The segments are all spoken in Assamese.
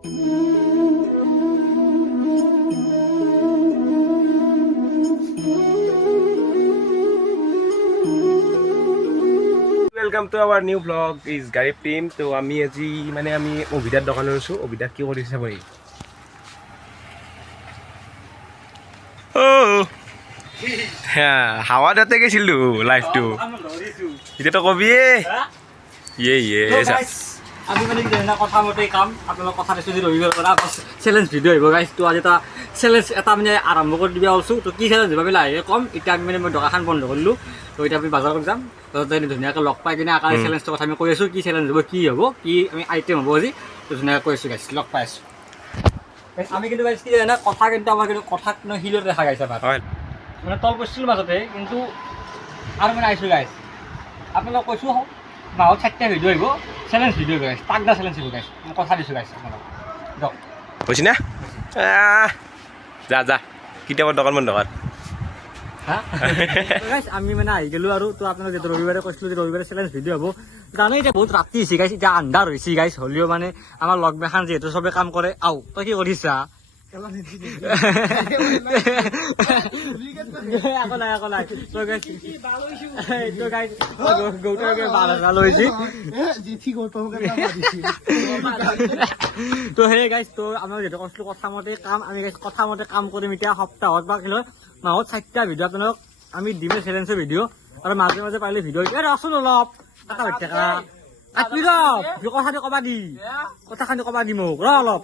Welcome to our new blog is गारिब टीम। तो আমি আজি মানে আমি অভিদাৰ দোকানত আছো। অভিদা কি কৰিছে বই হাওয়া দাতে গেছিলো লাইফটো এটা কবি আমি মানে কথা মতে কাম আপোনালোক কথা দিছো যে ৰবিবাৰ পৰা চেলেঞ্জ ভিডিঅ' আহিব গাইছ। তো আজি এটা চেলেঞ্জ এটা মানে আৰম্ভ কৰি দিবা ওলছো। তো কি চেলেঞ্জ দিব লাহে কম। এতিয়া আমি মানে মই দোকানখন বন্ধ কৰিলোঁ। তো এতিয়া আমি বজাৰ কৰি যাম। তাতে ধুনীয়াকৈ লগ পাই কিনে আকাৰ চেলেঞ্জটোৰ কথা আমি কৈ আছোঁ। কি চেলেঞ্জ হ'ব, কি হ'ব, কি আমি আইটেম হ'ব আজি। তো ধুনীয়াকৈ কৈ আছোঁ গাইছ, লগ পাই আছোঁ। আমি কিন্তু গাইছ কি জানা, কথা কিন্তু আমাৰ কিন্তু কথাত শিলত দেখা গাইছে আমাৰ মানে তল কৰিছিলোঁ মাজতে, কিন্তু আৰু মানে আহিছোঁ গাইছ। আপোনালোক কৈছোঁ মাহত 4টা ভিডিঅ' আহিব, চেলেঞ্জ ভিডিঅ' গাইছ, তাকদা চেলেঞ্জ আহিব গাইছ। মই কথা দিছোঁ গাইছ আপোনালোক দিয়ক হৈছে না যা যা কেতিয়াবা দোকান বন্ধ কৰ। আমি মানে আহি গেলো আৰু। তো আপোনাক যিহেতু ৰবিবাৰে কৈছিলোঁ যে ৰবিবাৰে চেলেঞ্জ ভিডিঅ' হ'ব। জানো এতিয়া বহুত ৰাতি হৈছে গাইছ, এতিয়া আন্ধাৰ হৈছে গাইছ। হ'লেও মানে আমাৰ লগ মেখান যিহেতু চবে কাম কৰে। আও তই কি কৰিছা? একো নাই তই গাইছ তো সেই গাইছ। তো আমাৰ যিহেতু কৈছিলোঁ কথা মতে কাম, আমি গাইছ কথা মতে কাম কৰিম। এতিয়া সপ্তাহত বা মাহত 4টা ভিডিঅ' আপোনালোক আমি দিমে চেলেঞ্জৰ ভিডিঅ'। আৰু মাজে মাজে পাৰিলে ভিডিঅ' ৰচোন অলপ কথা পাতি থাকা কাটবি কথাটো কবা দি কথাখানি কবা দি মোক অলপ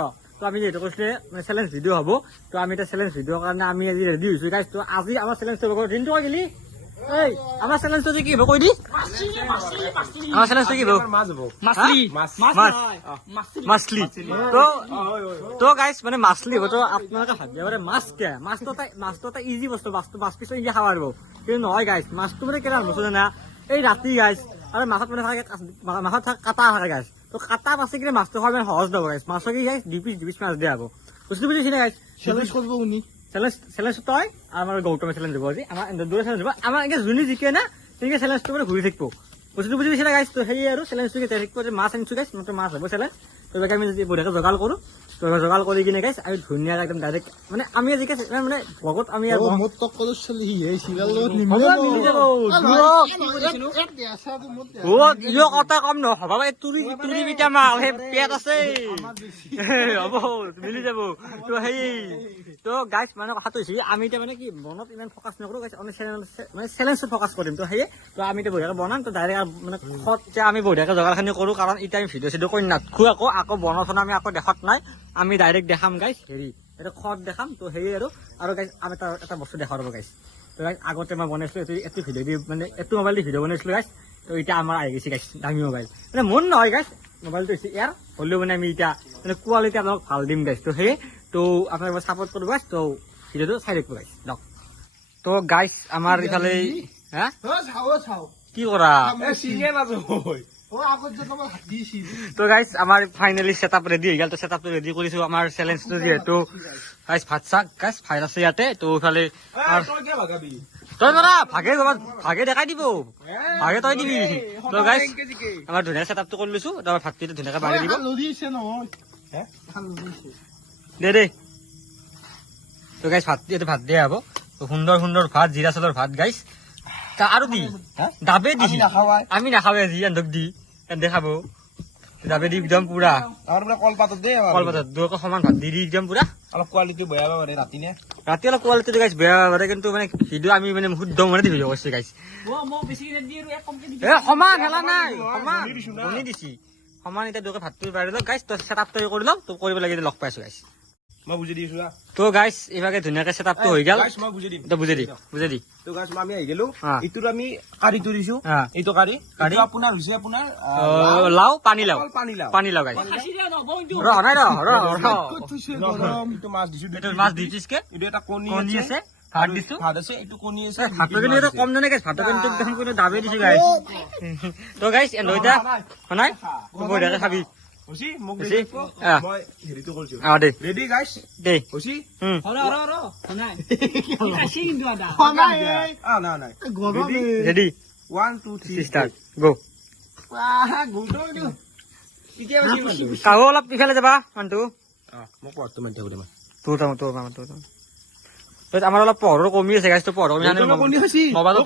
ৰ। তো আমি যিহেতু কৈছিলে মানে চেলেঞ্জ ভিডিঅ' হ'ব। তো আমি এতিয়া চেলেঞ্জ ভিডিঅ'ৰ কাৰণে আমি আজি ৰেডি হৈছোঁ গাইছ। তো আজি আমাৰ চেলেঞ্জটো হ'ব দিনটো কৈ গেলি এই আমাৰ চেলেঞ্জটো যে কি হ'ব কৈ দি। আমাৰ চেলেঞ্জটো কি হ'ব? মাছলি। তো গাইছ মানে মাছলি হ'ব। তো আপোনালোকে ভাবিব পাৰে মাছ কিয়, মাছটো এটা ইজি বস্তু, মাছ পিছত ইজি খাব পাৰিব। কিন্তু নহয় গাইছ, মাছটো মানে কেনেকুৱা বস্তু জানা, এই ৰাতি গাইছ আৰু মাছত মানে থাকে মাছত কাটা থাকে গাইছ। তো কাটা বাচি কিনে মাছটো খোৱা মানে সহজ নহ'ব গাইছ। মাছৰ কি গাইছ 2 পিচ মাছ দিয়া হ'ব। বস্তু বুজিছি না গাইছ? চেলেঞ্জ কৰিব শুনি চেলেঞ্জ তই আমাৰ গৌতমে চেলেঞ্জ দিব আজি। আমাৰ দুটা চেলেঞ্জ দিব। আমাৰ এনেকৈ যোনে জিকে না তেনেকৈ চেলেঞ্জটো মানে ঘূৰি থাকিব। বস্তুটো বুজি পাইছে না গাইছ? তো সেয়ে আৰু চেলেঞ্জটো কেতিয়া থাকিব যে মাছ আনিছোঁ গাইছ। মোৰতো মাছ হ'ব চেলেঞ্জ। তো আমি বঢ়িয়াকৈ যোগাৰ কৰোঁ। তো যোগাৰ কৰি কিনে গাইছ আমি ধুনীয়াকৈ একদম ডাইৰেক্ট মানে আমি আজিকে মানে ভগত আমি কথা কম নহ'ব তুৰি বিটা মাল সেই পেট আছে হ'ব মিলি যাব। তো সেই তো গাইছ মানে কথাটো হৈছে আমি এতিয়া মানে কি মনত ইমান ফ'কাছ নকৰোঁ গাইছ। আমি মানে চেলেঞ্জত ফ'কাছ কৰিম। তো সেয়ে তো আমি এতিয়া বঢ়িয়াকৈ বনাম। তো ডাইৰেক্ট মানে এতিয়া আমি বঢ়িয়াকৈ যোগাৰখিনি কৰোঁ। কাৰণ এতিয়া আমি ভিডিঅ' চিডিঅ' কৰি নাথাকোঁ। আকৌ বনাচনা আমি আকৌ দেখাত নাই। আমি ডাইৰেক্ট দেখাম গাইছ হেৰি এটা খত দেখাম। তো সেয়ে আৰু গাইছ আমি এটা বস্তু দেখাব ৰ'ব গাইছ। তো গাইছ আগতে মই বনাইছিলোঁ এইটো ভিডিঅ' দি মানে এইটো মোবাইল দি ভিডিঅ' বনাইছিলোঁ গাইছ। তো এতিয়া আমাৰ আহি গৈছে গাইছ দামী মোবাইল। মানে মন নহয় গাইছ, মোবাইলটো হৈছে ইয়াৰ হ'লেও মানে আমি এতিয়া মানে কোৱালিটি আপোনালোক ভাল দিম গাইছ। তো সেয়ে তো আপোনালোকে ছাপোৰ্ট কৰিব গাইছ। তো ভিডিঅ'টো চাই থাকিব গাইছ দিয়ক। তো গাইছ আমাৰ ইফালে কি কৰা তো গাইছ আমাৰ ফাইনেলি ছেটআপ ৰেডি হৈ গ'ল। তো ছেটআপটো ৰেডি কৰিছোঁ আমাৰ চেলেঞ্জটো যিহেতু গাইছ ভাত চাক গাইছ ভাত আছে ইয়াতে। তো ইফালে তই ধৰা ভাগে দেখাই দিব, ভাগে তই দিবি। তো গাইছ আমাৰ ধুনীয়া ছেটআপটো কৰি লৈছোঁ। তো আমাৰ ভাতটো ধুনীয়াকৈ বাঢ়ি দিব দে। তো গাইছ ভাত দিয়া হ'ব। তো সুন্দৰ ভাত, জিৰা চাউলৰ ভাত গাইছ। আৰু দি দাবে দি আমি নাখাওঁ আজি এন্ধক দি এন্ধে খাব দাবে দি একদম পুৰা কলপাতত সমান ভাত দি একদম পুৰা অলপ কোৱালিটি বেয়া হ'ব পাৰে ৰাতি অলপ কোৱালিটি গাইছ বেয়া হ'ব পাৰে। কিন্তু মানে ভিডিঅ' আমি মানে শুদ্ধ মানে ভিডিঅ' কৰিছোঁ গাইছ। সমান হেলা নাই সমান দিছি সমান। এতিয়া দুকে ভাতটো বাঢ়ি লওঁ গাইছ। তো ছেটআপ তই কৰি লওঁ। তো কৰিব লাগে লগ পাইছোঁ গাইছ। মই বুজি দিছোঁ। তো গাইছ এইভাগে ধুনীয়াকৈ ছেটআপটো হৈ গ'ল। মই বুজি দিম। বুজাই দি তো গাইছ আমি আহি গ'লো। এইটোত আমি কাঢ়িটো দিছোঁ। এইটো কাঢ়ি আপোনাৰ হৈছে আপোনাৰ লাও পানী লাও গাইছ। মাছ দি পিছকে এইটো এটা কণী আছে ভাত দিছোঁ। ভাত আছে এইটো কণী আছে। ভাতটো কিন্তু এটা কম জানে গাইছ। ভাতটো কিন্তু দেখোন কোনো দাবে দিছোঁ গাইছ। তো গাইছ এনদা নাই বঢ়িয়াকৈ খাবি। ৰেডি গাইছ দে হৈছি ৰেডি 1 2 3 ষ্টাৰ্ট গো। এতিয়া বেছি কাহু অলপ ইফালে যাবা মানুহটো মই পঢ়টো মাৰি থাকো দেমা তোৰ আমাৰ অলপ পঢ়ৰ কমি আছে গাইছ, তো পঢ়ৰ মোবাইলত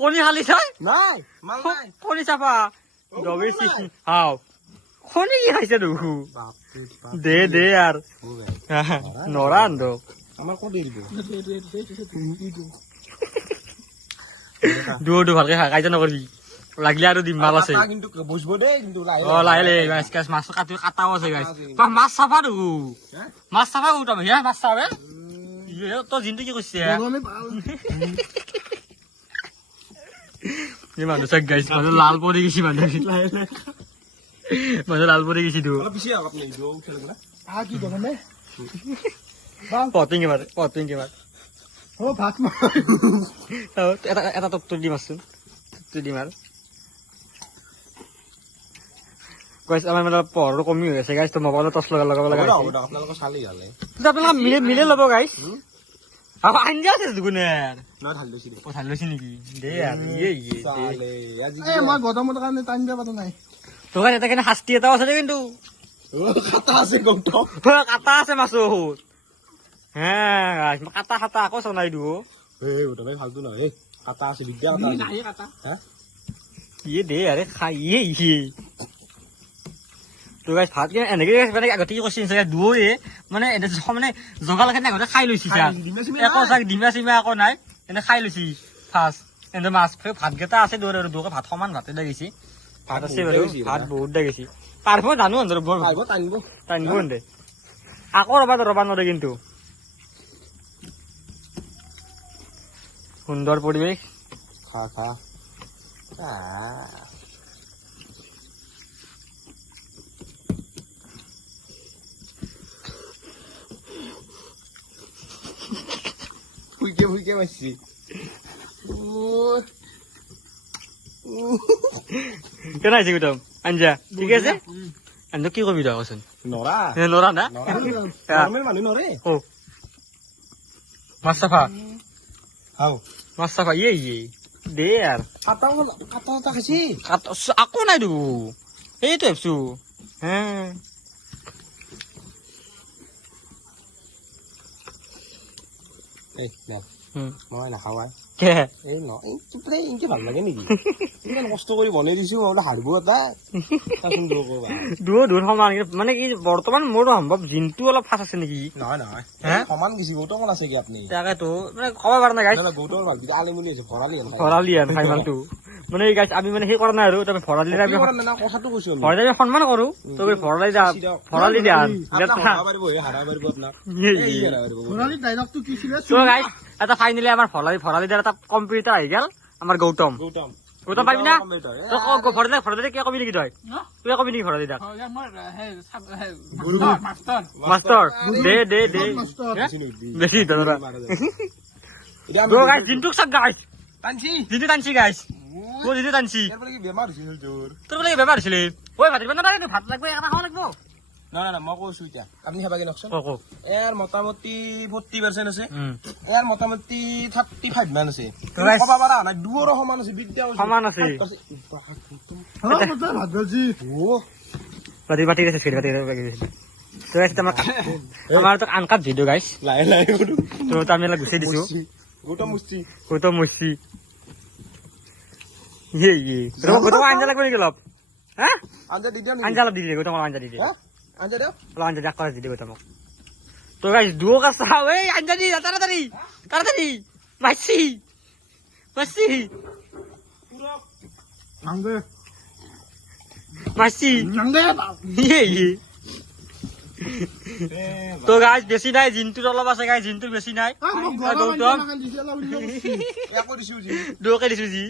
কণী খালি চাই নাই মাল নাই কণী চাপা দবেছি হাও কণী কি খাইছে দেখো দে আর নরান দো আমাৰ ক'ত এৰিব দু ভালকে খা কাইজা নকৰবি লাগিলে আৰু দিম মাল আছে কিন্তু বসব দেই কিন্তু লাহে গাইছ গাইছ মাছ কাটাও আছে গাইছ মাছ চাফা দেখো মাছ চাফা উঠাম হে মাছ চাবে তো জিনটো কি কৈছে এই মানুহ চাক গাইছ মানুহ লাল পৰি গৈছি মানুহ লাল পৰি গৈছি তো অলপ পিছে আপনি ইদো খেলগলা কি দনে পটিং মাৰ ও ভাত মাৰ এটা তোৰ দিম আছোন তোৰ দিম আৰু গাইছ আমাৰ মানে পঢ়ৰ কমি হৈ আছে গাইছ তো মোবাইলত টৰ্চ লগাব লগা হৈছে আপোনালোকৰ চালি হালে আপোনালোকে মিলে ল'ব গাইছ আৰু আঞ্জা আছে দুগুণেৰ না ঢাল লৈছি ভাল লৈছে নেকি দে আৰু চালে আজি এই মই গৰমৰ কাৰণে টাইম দিয়া পাতা নাই তোৰ এটা কিন্তু শাস্তি এটাও আছে দেই কিন্তু খাতা আছে গৌতম কাটা আছে মাছত হে কাটা আকৌ চনাই দিও এই গৌতম ভাই ফালতু নহয় খাতা আছে বিদ্যা খাতা আছে নাই কাটা হা ইয়ে দে আরে খাই ইয়ে তো গাইছ ভাত কিনে এনেকে মানে আগতে কি কৈছিল চাগে দুয়ে মানে এনে মানে জগা লাগে আগতে খাই লৈছি একো চাগ ডিমা চিমা একো নাই এনে খাই লৈছি ফাৰ্ষ্ট এনে মাছ ভাতকেইটা আছে দৌৰ আৰু দুকে ভাত সমান ভাতে লাগিছে ভাত আছে বাৰু ভাত বহুত লাগিছে পাৰব জানো অন্তৰ বৰ আহিব টানিব টানিব এনে আকৌ ৰবা নৰে কিন্তু সুন্দৰ পৰিৱেশ খা ফুলকে মারছি কেন আছে গুতম আঞ্জা ঠিক আছে আঞ্জা কি কবি তই কচোন নৰা নৰা না নৰ্মেল মানুহ নৰে ও মাছ চাফা হাও মাছ চাফা ইয়ে দে আর কাটা খাইছি আকৌ নাই দু এইটো ভাবছো হ্যাঁ এই না মই নাখাওঁ কে এই ন তোৰে ইনকে ভাল লাগে নেকি ইমান কষ্ট কৰি বনাই দিছো মই বোলে হাৰিব এটা চাচোন দূৰ সমান মানে কি বৰ্তমান মোৰ সম্ভৱ জিনটো অলপ ফাঁচ আছে নেকি নহয় হে? সমান গেছি গৌতমত আছে কি আপনি তাকেতো মানে ক'ব পৰা নাই গাইছ গৌতমৰ ভাল আলিমুলি আছে ভৰালি ভৰালি আন খাই মালটো মানে এই গাইছ আমি মানে সেই কৰা নাই আৰু তাৰপৰা ভৰালি আমি কথাটো কৈছো ভৰাই আমি সন্মান কৰো তবে ভৰালি দিয়া হাৰা পাৰিব আপোনাক ঘোৰালি ডাইলগটো কি ছিল তো গাইছ এটা ফাইনেলি আমাৰ ভৰালি দিয়াৰ এটা কম্পিউটাৰ আহি গেল আমাৰ গৌতম পাবি না ভৰালি কিয় কবি নেকি তই কিয় কবি নেকি ভৰালি দাক মাষ্টৰ দে বেছি ধৰা গাইছ জিন্টুক চাক গাইছ জিন্তু টানছি গাইছ জিন্তু টানছি বেমাৰ হৈছিল তোৰ তোৰ বোলে বেমাৰ হৈছিলে ঐ ভাত দিব ভাত লাগবে এটা খাব লাগব না মই কৈছো এতিয়া আপুনি খাবা কি নকচোন ক ইয়াৰ মোটামুটি 40% আছে ইয়াৰ মোটামুটি 35 মান আছে Guys. ক'ব পাৰা নাই দুৰৰ সমান আছে বিদ্যা সমান আছে ভাত ভাজি বাতি আছে ফিৰ বাতি তো গাইছ আমাৰ তো আনকাট ভিডিঅ' গাইছ লাহে কৰো তো আমি অলপ গুচাই দিছো গৌতম মুস্তি ইয়ে গৌতম আঞ্জা লাগবে নেকি অলপ হা আঞ্জা দি দিয়া আঞ্জা অলপ দি দিয়ে গৌতম আঞ্জা দি দিয়ে আঞ্জা দিয়ক অলপ আঞ্জা জাক দি দিয়ে গৌতমক তো গাইছ দুও কাছ চাও এই আঞ্জা দি তাড়াতাড়ি মাছি নাংদে ইয়ে তো গাইছ বেছি নাই জিন্তুৰ অলপ আছে গাইছ জিন্তুৰ বেছি নাই গৌতম একো দিছো জি দুকে দিছো জি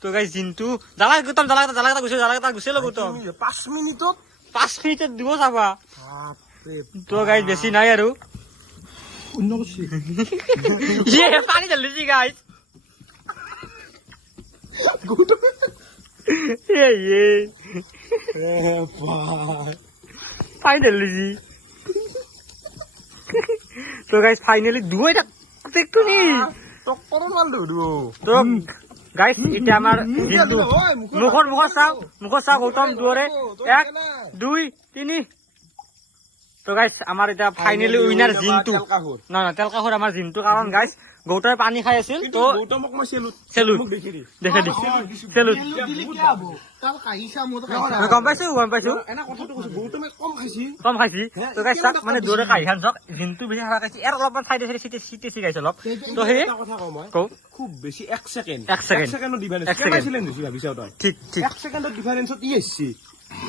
তো গাইছ জিন্তু জ্বালা গুছে ল গৌতম 5 মিনিটত 5 মিনিটত দিব চাবা তো গাইছ বেছি নাই আৰু ইয়ে পানী ঢালিছি গাইছ ইয়ে পানী ঢালিছি তো গাইছ ফাইনালি দুই দেখতো নি টক্কৰৰ মাল ধৰো তো গাইছ এতিয়া আমাৰ জিন্তু মুখৰ চাওক গৌতম দুৱৰে 1 2 3 তো গাইছ আমাৰ এতিয়া ফাইনেলি উইনাৰ জিন্তু নহয় তেলকাহুৰ আমাৰ জিন্তু কাৰণ গাইছ গৌতমে পানী খাই আছিল তো গৌতমক মই চেলুট চেলুট মোক দেখি দি দেখে দি চেলুট তাৰ কাহিছা মোৰ গম পাইছো এনা কথাটো কৈছো গৌতমে কম খাইছি কম খাইছি তো গাইছ তাক মানে দুৱৰে কাহি খান চাওক জিন্তু বেছি খাই খাইছি এৰ অলপমান চাইডে চিটি গাইছ অলপ তো সেই এটা কথা কওঁ মই কও খুব বেছি 1 সেকেন্ড এক ছেকেণ্ড। সেকেন্ডৰ ডিফাৰেন্স এক ছেকেণ্ড। কেনেছিলেন দিছি ভাবিছা তই ঠিক 1 সেকেন্ডৰ ডিফাৰেন্সত ই আহিছি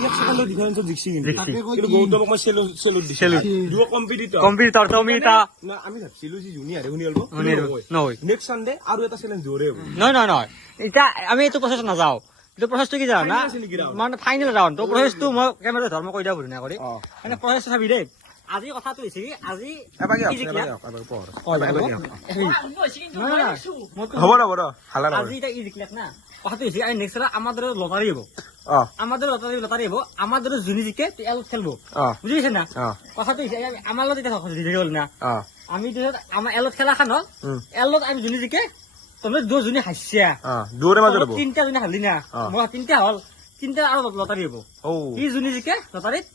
1 সেকেন্ডৰ ডিফাৰেন্সত জিকছি জিকছি। কিন্তু গৌতমক মই চেলুট দিছি চেলুট। দুও কম্পিটিটৰ কম্পিউটাৰ তো আমি তা না আমি ভাবছিলো যে জুনিয়ৰ শুনি অলব নহয় নেক্সট সানডে আৰু এটা চ্যালেঞ্জ জোৰে হ'ব নহয় এতিয়া আমি এইটো প্ৰচেছ নাযাওঁ এইটো প্ৰচেছটো কি জানা না Final আছিল নেকি round? মানে ফাইনেল ৰাউণ্ড তো প্ৰচেছটো মই কেমেৰা ধৰ্ম কৈ দিয়া ধুনীয়া কৰি অ মানে প্ৰচেছটো চাবি দেই আজি কথাটো হৈছে কি আজি এবাগে কি জিকিলা? হ'ব ৰ হালা আজি এতিয়া ই জিকিলাক না কথাটো হৈছে আমি নেক্সট আমাৰ দৰে লটাৰী হ'ব অ আমাৰ দৰে লটাৰী হ'ব আমাৰ দৰে যোনে জিকে তে এলত খেলব অ বুজি পাইছে না অ কথাটো হৈছে আমাৰ লগত এতিয়া জিকি গ'ল না অ আমি আমাৰ এলত খেলা খান এলত আমি যোনে জিকে তুমি যোনে হাসিয়া অ দূৰে মাজত হ'ব তিনটা যোনে হালি না মই তিনটা হল তিনটা আৰু লটাৰী হ'ব ও ই যোনে জিকে লটাৰীত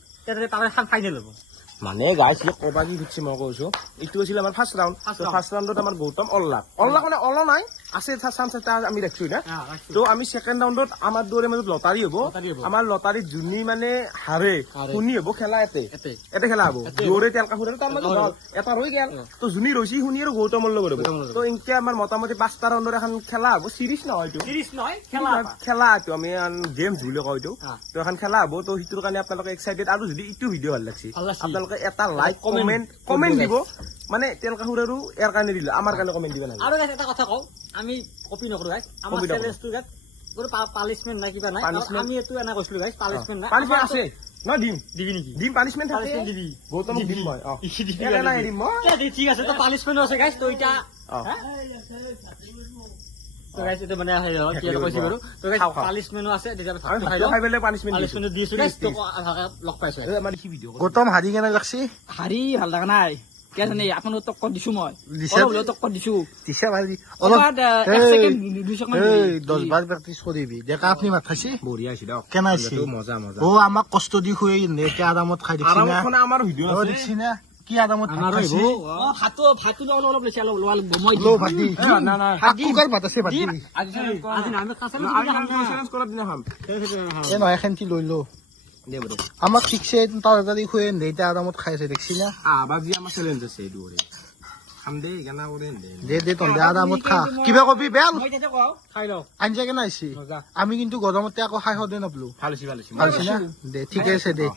তাৰ এখন ফাইনেল হ'ব মানে গাইছ ই কবা কি খুঁজছি মই কৈছো এইটো আছিল আমাৰ ফাৰ্ষ্ট ৰাউণ্ড ফাৰ্ষ্ট ৰাউণ্ডত আমাৰ গৌতম অল্লাক মানে অল নাই আছে চান্স এটা আমি দেখছো না তো আমি সেকেন্ড ৰাউণ্ডত আমাৰ দৌৰে মাজত লটাৰী হ'ব আমাৰ লটাৰীত যোনি মানে হাৰে শুনি হ'ব খেলা এতে খেলা হ'ব দৌৰে তেলকা ফুৰে তাৰ মাজত হ'ল এটা ৰৈ গেল তো যোনি ৰৈছি শুনি আৰু গৌতমৰ লগত হ'ব তো ইনকে আমাৰ মোটামুটি 5টা ৰাউণ্ডৰ এখন খেলা হ'ব সিৰিজ নহয় এইটো সিৰিজ নহয় খেলা এইটো আমি গেমছ বুলি কওঁ এইটো তো এখন খেলা হ'ব তো সিটোৰ কাৰণে আপোনালোকে এক্সাইটেড আৰু যদি ইটো ভিডিঅ' ভাল লাগছি আপোনালোকে এটা লাইক কমেন্ট দিব মানে তেলকাহুৰ আৰু ইয়াৰ কাৰণে দিলে আমাৰ কাৰণে কমেন্ট দিব নালাগে আৰু guys এটা কথা কওঁ আমি কপি নকৰো গাইছ আমাৰ Copy নকৰো। চ্যালেঞ্জটো গাইছ কোনো পানিশমেন্ট নাই কিবা নাই Punishment- আমি এটো এনা কৈছিলো গাইছ পানিশমেন্ট নাই পানিশমেন্ট আছে ন দিম দিবি নেকি দিম পানিশমেন্ট থাকে পানিশমেন্ট দিবি গৌতমক দিম মই অ দিবি এনে নাই দিম মই ঠিক আছে তো পানিশমেন্ট আছে গাইছ তো এটা অ তো গাইছ এটা মানে হেৰি হ'ল কি এটা কৈছি বাৰু তো গাইছ খাওঁ, খাওঁ। পানিশমেন্টও আছে তেতিয়া আমি ভাতটো খাই ভাত লওঁ খাই পেলাই পানিশমেন্ট দিছো পানিশমেন্ট দিছো গাইছ তো লগ পাইছো আমাৰ কি ভিডিঅ' গৌতম হাৰি কেনে লাগছি হাৰি ভাল লগা নাই কিয় জানে আপোনাক টক্কৰ দিছো মই দিছে? অলপ হ'লেও টক্কৰ দিছো দিছে ভাৰি ক'ৰবাত, 1 ছেকেণ্ড 2 ছেকেণ্ড এই 10 প্ৰেক্টিচ কৰিবি ডেকা আপুনি ভাত খাইছি বঢ়িয়া হৈছে দিয়ক কেনে হৈছে? মজা মজা অ আমাক কষ্ট দি শুই নেকে আৰামত খাই দেখছি না আৰামখনে আমাৰ ভিডিঅ' অ আছে দেখছি না কি আৰামত ভাত আমাৰো খাইছি আহিব ভাতটো অলপ লৈছে অলপ লোৱা লাগব মই লো ভাত দি না না কুকাৰ ভাত আছে ভাত দি আজি আমি খাইছো আমি চ্যালেঞ্জ কৰাৰ দিনা খাম এ নহয় এখানটি লৈ লো দে বৰে আমাক ঠিকছে তাড়াতাড়ি শুই নেইটা আৰামত খাই আছে দেখছি না বাজি আমাৰ চ্যালেঞ্জ আছে এইটো কৰে খাম দে গানা কৰে দে তন্দে আৰামত খা কিবা কবি বেল মই তেতিয়া কওঁ খাই লওঁ আঞ্জা কেনে আহিছি আমি কিন্তু গৰমতে আকৌ খাই সদে নাপলো ভাল হৈছে ভাল পাৰিছি না দে ঠিকে আছে দে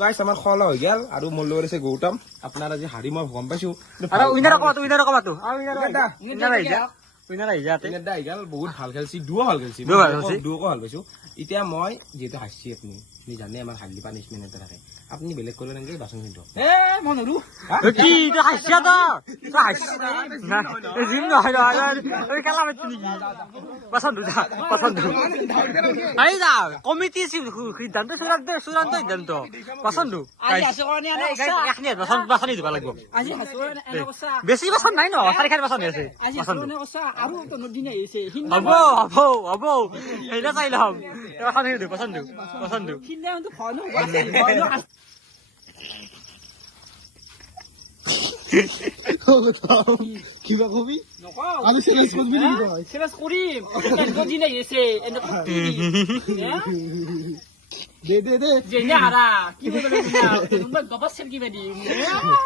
গাইছ আমাৰ খোৱা হৈ গেল আৰু মোৰ লগত আছে গৌতম আপোনাৰ আজি হাৰি মই গম পাইছো আৰু উইনাৰ কবাতো আৰু উইনাৰ উইনাৰ আহি যাতে দা গেল বহুত ভাল খেলছি দুও ভাল খেলছি দুও ভাল খেলছি। দুওকো ভাল পাইছো এতিয়া মই যিহেতু হাসছি আপুনি জানে আমাৰ হালি পানিশমেন্ট এটা থাকে আপুনি বেলেগ কৰিলে নেকি বাচন কিন্তু এ মই নৰো কি তো হাসিয়া তো হাসি না জিম নহয় ওই খেলা মারছি নাকি পছন্দ আই যা কমিটি সিদ্ধান্ত চূড়ান্ত সিদ্ধান্ত পছন্দ আজি হাসি কৰা নে এনে কৈছা এখনি বাছনি দিব লাগিব আজি হাসি কৰা নে এনে কৈছা বেছি বাছন নাই ন চাৰিখান বাছনি আছে আজি হাসি কৰা নে কৈছা আৰু তো নদিন আহিছে হব সেইটা চাই লম এখন পছন্দ সিদিনা কিন্তু ভয় কিবা কবি নকওঁ আমি চেলেঞ্জ কৰিবি নেকি তই চেলেঞ্জ কৰিম নদিন আহিছে এনে দে যেনে হাৰা কি কৰিব লাগিব গবছেন কিবা দিম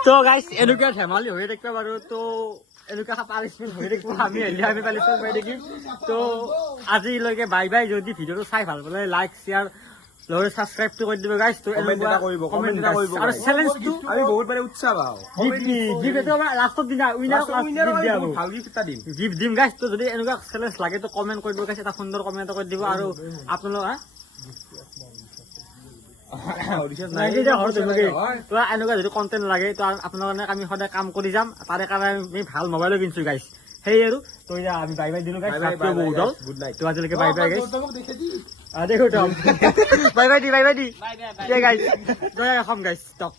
তো গাইছ এনেকুৱা ধেমালি হৈ থাকিব বাৰু তো এনেকুৱা পানিশমেন্ট হৈ থাকিব আমি পানিশমেন্ট পাই থাকিম তো আজিলৈকে বাই বাই যদি ভিডিঅ'টো চাই ভাল পালে লাইক শ্বেয়াৰ লগতে সাবস্ক্ৰাইবটো কৰি দিব গাইছ তো কমেন্ট এটা কৰিব কমেন্ট এটা কৰিব আৰু চ্যালেঞ্জটো আমি বহুত মানে উৎসাহ পাওঁ গিফ্ট আমাৰ লাষ্টৰ দিনা উইনাৰ ভাল গিফ্ট এটা দিম গিফ্ট দিম গাইছ তো যদি এনেকুৱা চ্যালেঞ্জ লাগে তো কমেন্ট কৰি দিব গাইছ এটা সুন্দৰ কমেন্ট এটা কৰি দিব আৰু আপোনালোক এনেকুৱা যদি কণ্টেণ্ট লাগে তো আপোনাৰ কাৰণে আমি সদায় কাম কৰি যাম তাৰে কাৰণে আমি ভাল মোবাইলো কিনছো গাইছ সেই আৰু তো এতিয়া আমি বাই বাই দিলো গাইছ বহুত হ'ল গুড নাইট তো আজিলৈকে বাই বাই গাইছ গৌতমক দেখে দি দেখো bye by the bye bye গাইছ জয় অসম গাইছ ষ্টপ